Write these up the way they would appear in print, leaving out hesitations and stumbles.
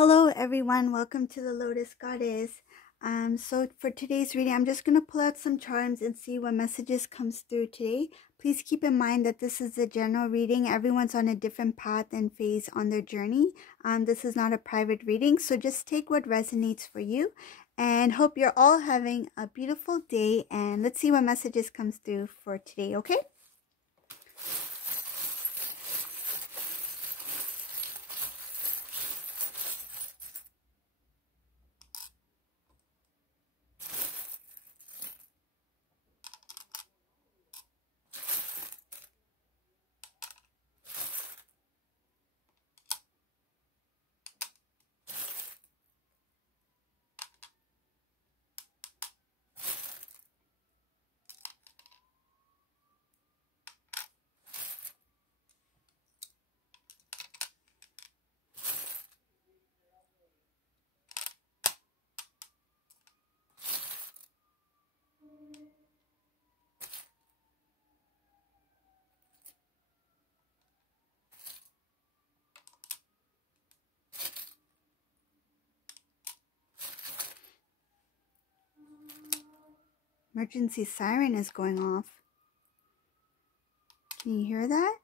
Hello everyone, welcome to the Lotus Goddess. So for today's reading, I'm just going to pull out some charms and see what messages comes through today. Please keep in mind that this is a general reading. Everyone's on a different path and phase on their journey. This is not a private reading, so just take what resonates for you. And hope you're all having a beautiful day. And let's see what messages comes through for today, okay? Emergency siren is going off. Can you hear that?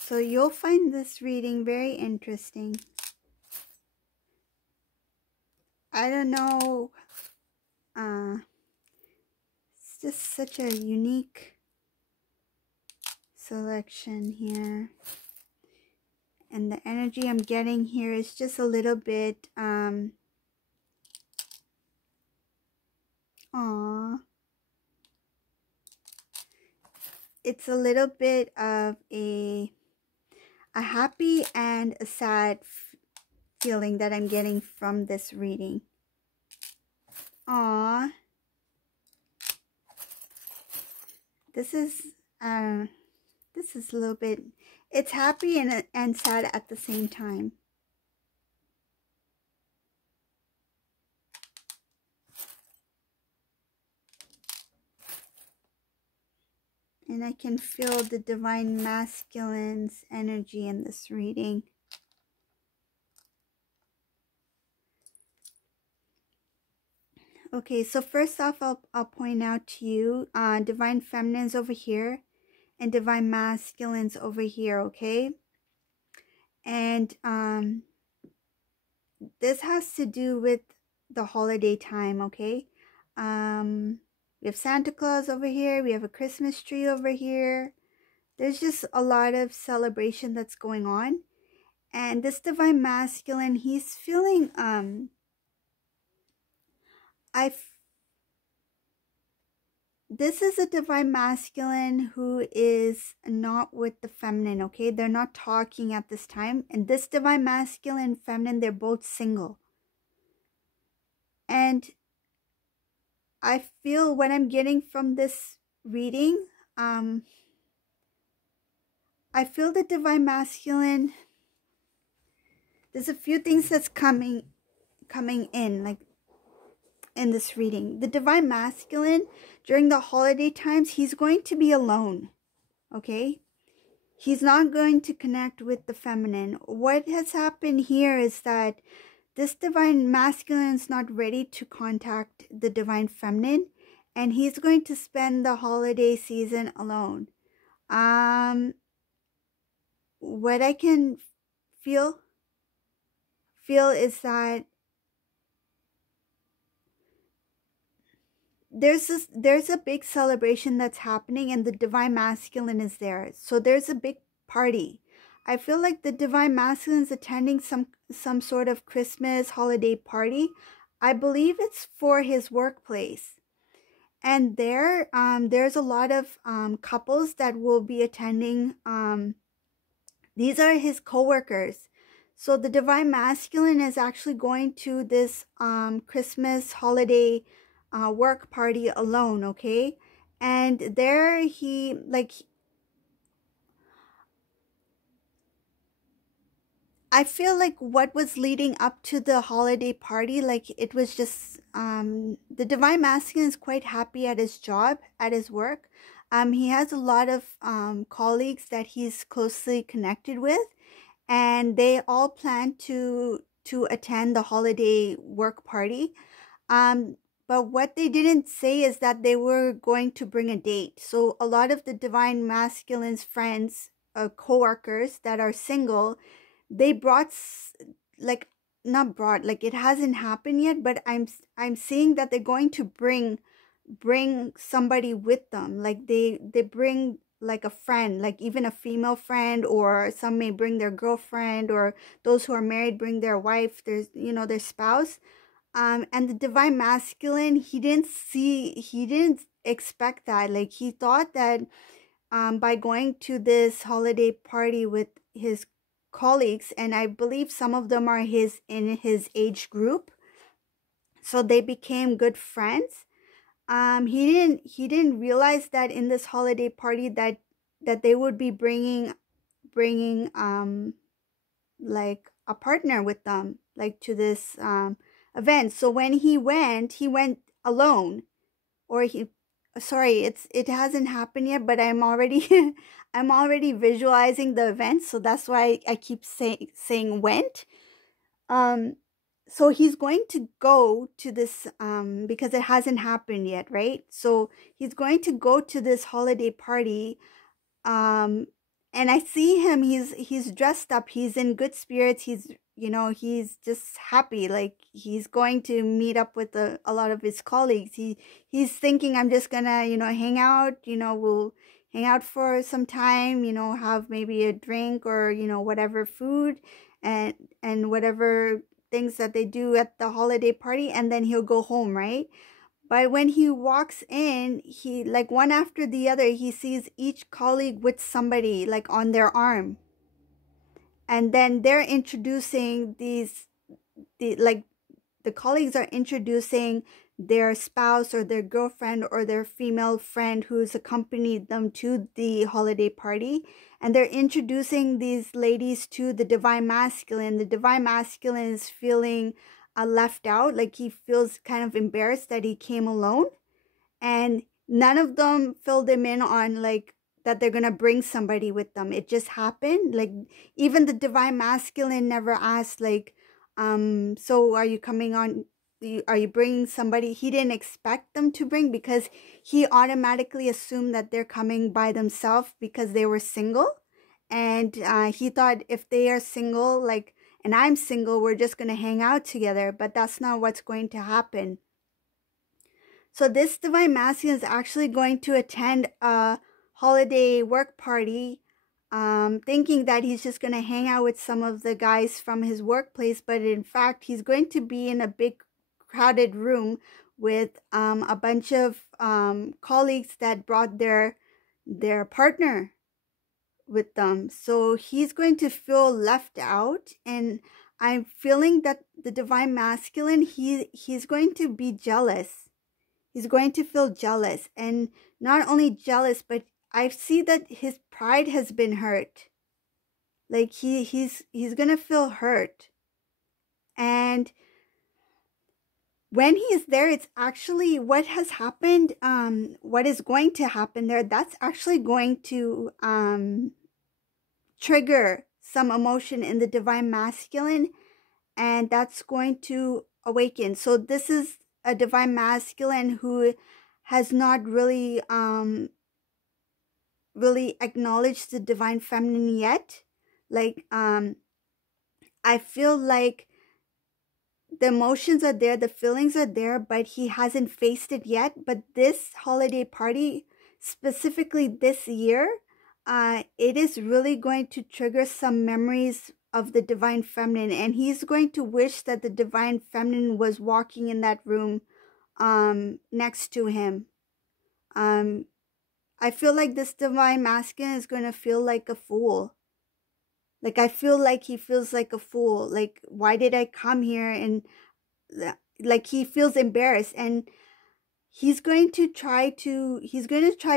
So you'll find this reading very interesting. I don't know. It's just such a unique selection here. And the energy I'm getting here is just a little bit, it's a little bit of a happy and a sad feeling that I'm getting from this reading. Aww. This is a little bit, it's happy and sad at the same time. And I can feel the divine masculine's energy in this reading. Okay, so first off, I'll point out to you, divine feminine's over here and divine masculine's over here, okay? And this has to do with the holiday time, okay? We have Santa Claus over here. We have a Christmas tree over here. There's just a lot of celebration that's going on. And this divine masculine, he's feeling, this is a divine masculine who is not with the feminine, okay? They're not talking at this time. And this divine masculine, feminine, they're both single. And I feel what I'm getting from this reading, I feel the divine masculine, there's a few things that's coming in, like in this reading. The divine masculine, during the holiday times, he's going to be alone, okay? He's not going to connect with the feminine. What has happened here is that this divine masculine is not ready to contact the divine feminine, and he's going to spend the holiday season alone. What I can feel is that there's a big celebration that's happening, and the divine masculine is there. So there's a big party. I feel like the divine masculine is attending some sort of Christmas holiday party. I believe it's for his workplace. And there's a lot of couples that will be attending These are his co-workers. So the divine masculine is actually going to this Christmas holiday work party alone, okay? And there he, like, I feel like what was leading up to the holiday party, like it was just the divine masculine is quite happy at his job, at his work. He has a lot of colleagues that he's closely connected with, and they all plan to attend the holiday work party. But what they didn't say is that they were going to bring a date. So a lot of the divine masculine's friends, co-workers that are single, they brought, like, not brought, like it hasn't happened yet, but I'm seeing that they're going to bring somebody with them. Like they bring like a friend, like even a female friend, or some may bring their girlfriend, or those who are married bring their wife, there's, you know, their spouse. And the divine masculine, he didn't expect that. Like he thought that by going to this holiday party with his colleagues, and I believe some of them are in his age group, so they became good friends. He didn't realize that in this holiday party that they would be bringing like a partner with them, like to this event. So when he went alone, or it hasn't happened yet, but I'm already I'm already visualizing the event, so that's why I keep saying went. So he's going to go to this because it hasn't happened yet, right? So he's going to go to this holiday party, and I see him, he's dressed up, he's in good spirits, he's, you know, he's just happy, like he's going to meet up with a lot of his colleagues. He's thinking, I'm just gonna, you know, hang out, you know, we'll hang out for some time, you know, have maybe a drink, or, you know, whatever food and whatever things that they do at the holiday party, and then he'll go home, right? But when he walks in, he, like, one after the other, he sees each colleague with somebody, like, on their arm. And then they're introducing the colleagues are introducing their spouse or their girlfriend or their female friend who's accompanied them to the holiday party. And they're introducing these ladies to the divine masculine. The divine masculine is feeling left out, like he feels kind of embarrassed that he came alone, and none of them filled him in on, like, that they're gonna bring somebody with them. It just happened. Like, even the divine masculine never asked, like, so are you coming on, are you bringing somebody? He didn't expect them to bring, because he automatically assumed that they're coming by themselves because they were single. And he thought, if they are single, like, and I'm single, we're just going to hang out together. But that's not what's going to happen. So this divine masculine is actually going to attend a holiday work party, thinking that he's just going to hang out with some of the guys from his workplace. But in fact, he's going to be in a big crowded room with a bunch of colleagues that brought their partner with them. So he's going to feel left out, and I'm feeling that the divine masculine, he's going to be jealous. He's going to feel jealous, and not only jealous, but I see that his pride has been hurt. Like he's going to feel hurt. And when he's there, it's actually what has happened, what is going to happen there, that's actually going to trigger some emotion in the divine masculine, and that's going to awaken. So this is a divine masculine who has not really really acknowledged the divine feminine yet. Like I feel like the emotions are there, the feelings are there, but he hasn't faced it yet. But this holiday party, specifically this year, it is really going to trigger some memories of the divine feminine, and he's going to wish that the divine feminine was walking in that room next to him. I feel like this divine masculine is going to feel like a fool. Like, I feel like he feels like a fool. Like, why did I come here? And like, he feels embarrassed, and he's going to try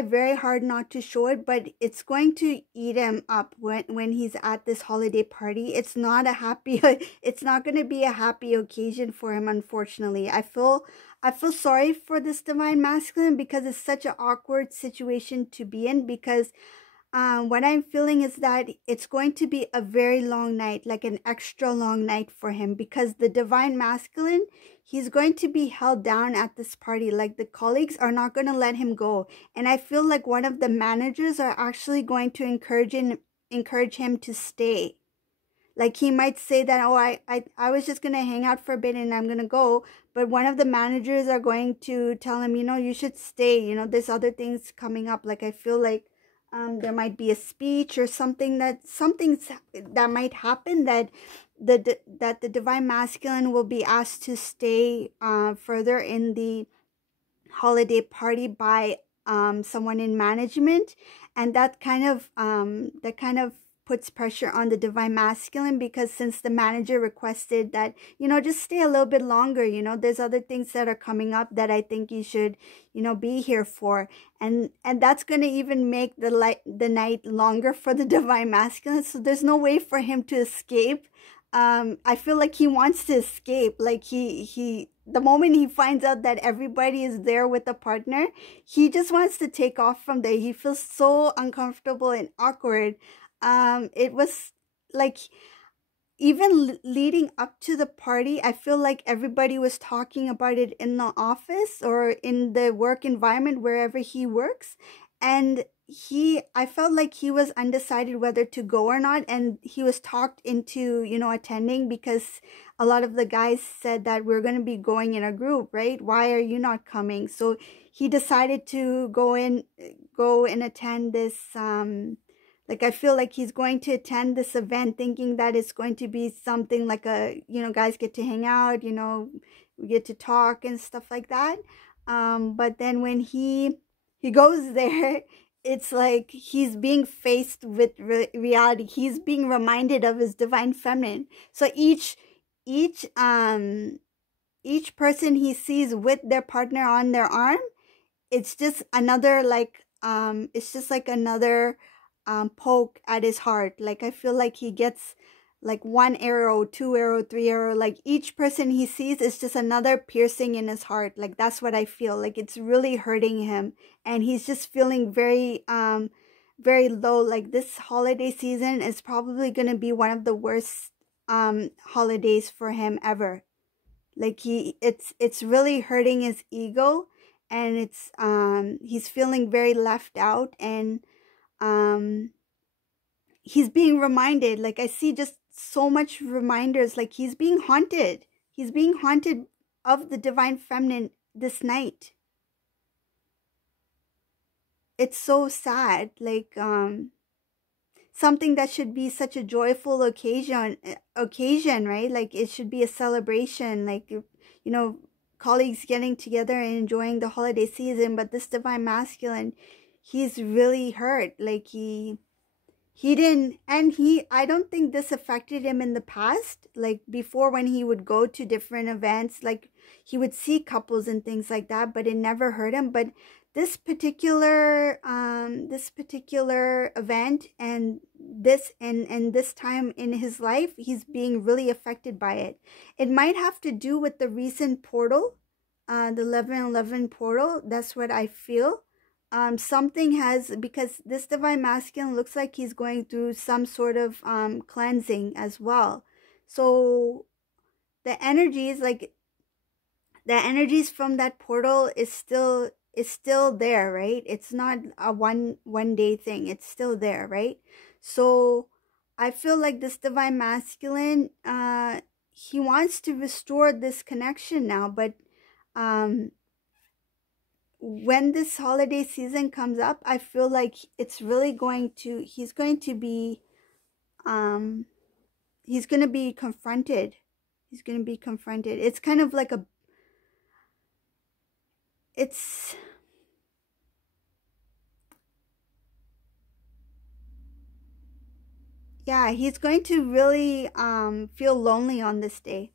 very hard not to show it, but it's going to eat him up when he's at this holiday party. It's not a happy it's not going to be a happy occasion for him, unfortunately. I feel sorry for this divine masculine, because it's such an awkward situation to be in, because what I'm feeling is that it's going to be a very long night, like an extra long night for him, because the divine masculine, he's going to be held down at this party. Like, the colleagues are not going to let him go. And I feel like one of the managers are actually going to encourage him to stay. Like, he might say that, oh, I was just going to hang out for a bit and I'm going to go. But one of the managers are going to tell him, you should stay. There's other things coming up. Like, I feel like there might be a speech or something that might happen, that the divine masculine will be asked to stay further in the holiday party by someone in management, and that kind of puts pressure on the divine masculine, because since the manager requested that, just stay a little bit longer, there's other things that are coming up that I think you should, be here for. And that's going to even make the night longer for the divine masculine. So there's no way for him to escape. I feel like he wants to escape. Like, the moment he finds out that everybody is there with a partner, he just wants to take off from there. He feels so uncomfortable and awkward. It was like, even leading up to the party, I feel like everybody was talking about it in the office or in the work environment, wherever he works. And I felt like he was undecided whether to go or not. And he was talked into, attending, because a lot of the guys said that we're going to be going in a group, right? Why are you not coming? So he decided to go and attend this, like, I feel like he's going to attend this event thinking that it's going to be something like guys get to hang out, we get to talk and stuff like that. But then when he goes there, it's like he's being faced with reality. He's being reminded of his divine feminine. So each person he sees with their partner on their arm, it's just another, like, it's just like another poke at his heart. Like, I feel like he gets like 1 arrow, 2 arrow, 3 arrow. Like, each person he sees is just another piercing in his heart. Like, that's what I feel. Like, it's really hurting him, and he's just feeling very very low. Like, this holiday season is probably going to be one of the worst holidays for him ever. Like, it's really hurting his ego, and it's he's feeling very left out, and he's being reminded. Like, I see just so much reminders. Like, he's being haunted of the divine feminine this night. It's so sad. Like, something that should be such a joyful occasion, right? Like, it should be a celebration, like, colleagues getting together and enjoying the holiday season. But this divine masculine, he's really hurt. Like, he didn't, and I don't think this affected him in the past. Like, before, when he would go to different events, like, he would see couples and things like that, but it never hurt him. But this particular event, and this time in his life, he's being really affected by it. It might have to do with the recent portal, the 11/11 portal. That's what I feel. Something has, because this divine masculine looks like he's going through some sort of cleansing as well. So the energies from that portal is still there, right? It's not a one day thing. It's still there, right? So I feel like this divine masculine, he wants to restore this connection now, but when this holiday season comes up, I feel like it's really he's going to be confronted. He's going to be confronted. It's kind of like Yeah, he's going to really feel lonely on this day.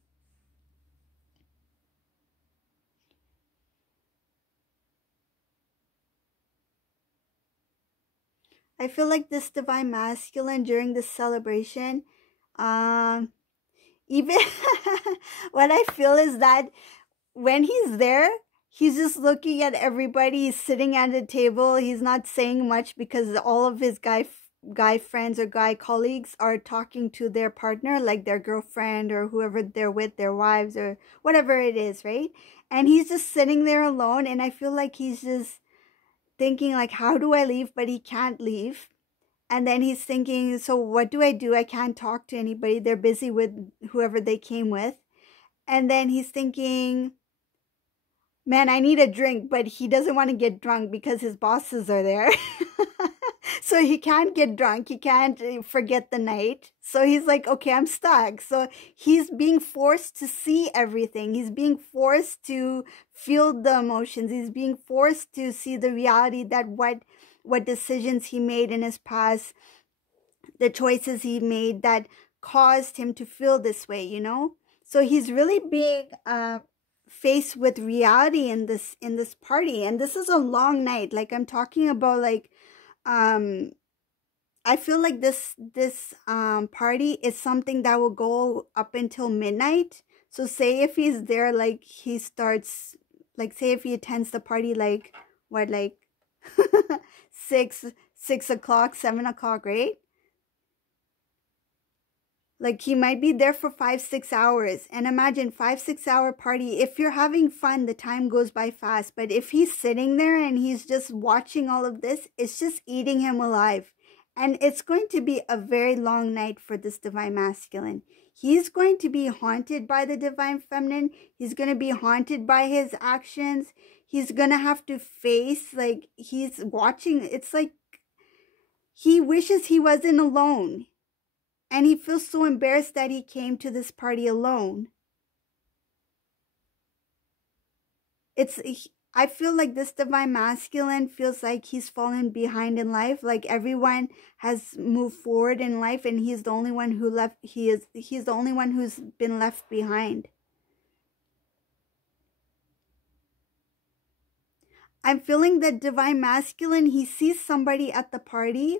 I feel like this divine masculine during this celebration, um, even what I feel is that when he's there, he's just looking at everybody. He's sitting at a table. He's not saying much because all of his guy friends or guy colleagues are talking to their partner, like their girlfriend or whoever they're with, their wives or whatever it is, right? And he's just sitting there alone. And I feel like he's just thinking like, how do I leave? But he can't leave. And then he's thinking, so what do I do? I can't talk to anybody. They're busy with whoever they came with. And then he's thinking, man, I need a drink, but he doesn't want to get drunk because his bosses are there. So he can't get drunk. He can't forget the night. So he's like, okay, I'm stuck. So he's being forced to see everything. He's being forced to feel the emotions. He's being forced to see the reality that what decisions he made in his past, the choices he made that caused him to feel this way, you know? So he's really being faced with reality in this party. And this is a long night. Like I'm talking about like I feel like this party is something that will go up until midnight. So say if he's there, like he starts, like say if he attends the party, like what, like 6 o'clock, 7 o'clock, right? Like he might be there for 5-6 hours. And imagine 5-6 hour party. If you're having fun, the time goes by fast. But if he's sitting there and he's just watching all of this, it's just eating him alive. And it's going to be a very long night for this divine masculine. He's going to be haunted by the divine feminine. He's going to be haunted by his actions. He's going to have to face, like, he's watching. It's like he wishes he wasn't alone. And he feels so embarrassed that he came to this party alone. I feel like this divine masculine feels like he's fallen behind in life. Like everyone has moved forward in life and he's the only one who left. He's the only one who's been left behind. I'm feeling that divine masculine, he sees somebody at the party.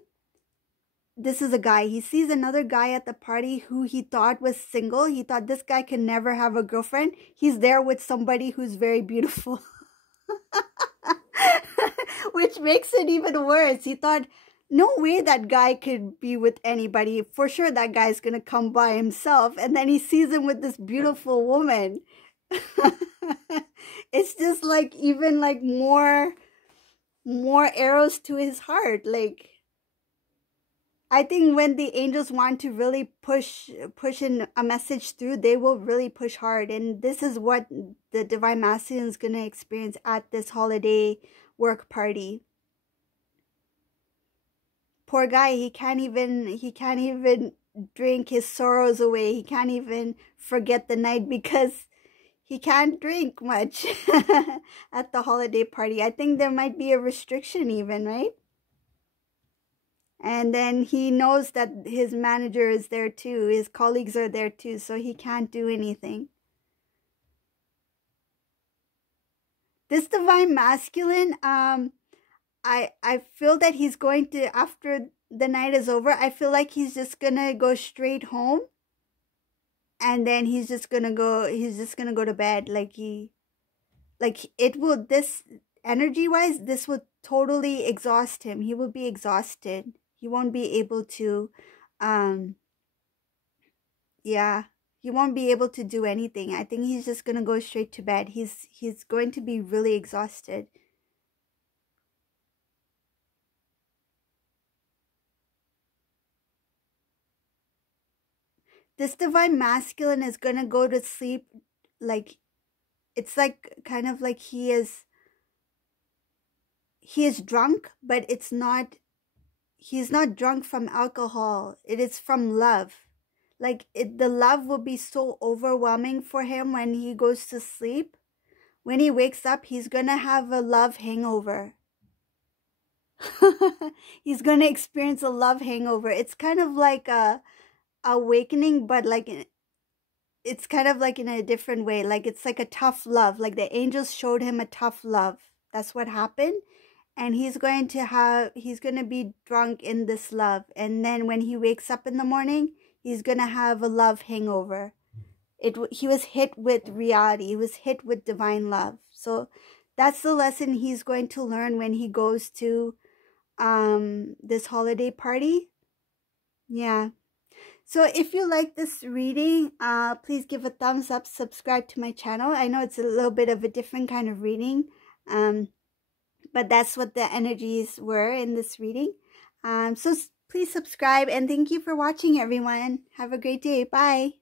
This is a guy. He sees another guy at the party who he thought was single. He thought this guy can never have a girlfriend. He's there with somebody who's very beautiful. Which makes it even worse. He thought, no way that guy could be with anybody. For sure that guy's going to come by himself. And then he sees him with this beautiful woman. It's just like even like more arrows to his heart. Like, I think when the angels want to really push in a message through, they will really push hard. And this is what the divine masculine is going to experience at this holiday work party. Poor guy, he can't even drink his sorrows away. He can't even forget the night because he can't drink much at the holiday party. I think there might be a restriction even, right? And then he knows that his manager is there too. His colleagues are there too. So he can't do anything. This divine masculine, I feel that he's going to, after the night is over, I feel like he's just going to go straight home. And then he's just going to go to bed. This energy-wise, this will totally exhaust him. He will be exhausted. He won't be able to, he won't be able to do anything. I think he's just going to go straight to bed. He's going to be really exhausted. This divine masculine is going to go to sleep like, it's like kind of like he is drunk, but he's not drunk from alcohol. It is from love. Like the love will be so overwhelming for him when he goes to sleep. When he wakes up, he's going to have a love hangover. He's going to experience a love hangover. It's kind of like a awakening, but like it's kind of like in a different way. Like it's like a tough love. Like the angels showed him a tough love. That's what happened. And he's going to be drunk in this love. And then when he wakes up in the morning, he's going to have a love hangover. He was hit with reality. He was hit with divine love. So that's the lesson he's going to learn when he goes to this holiday party. Yeah. So if you like this reading, please give a thumbs up, subscribe to my channel. I know it's a little bit of a different kind of reading, but that's what the energies were in this reading. So please subscribe, and thank you for watching, everyone. Have a great day. Bye.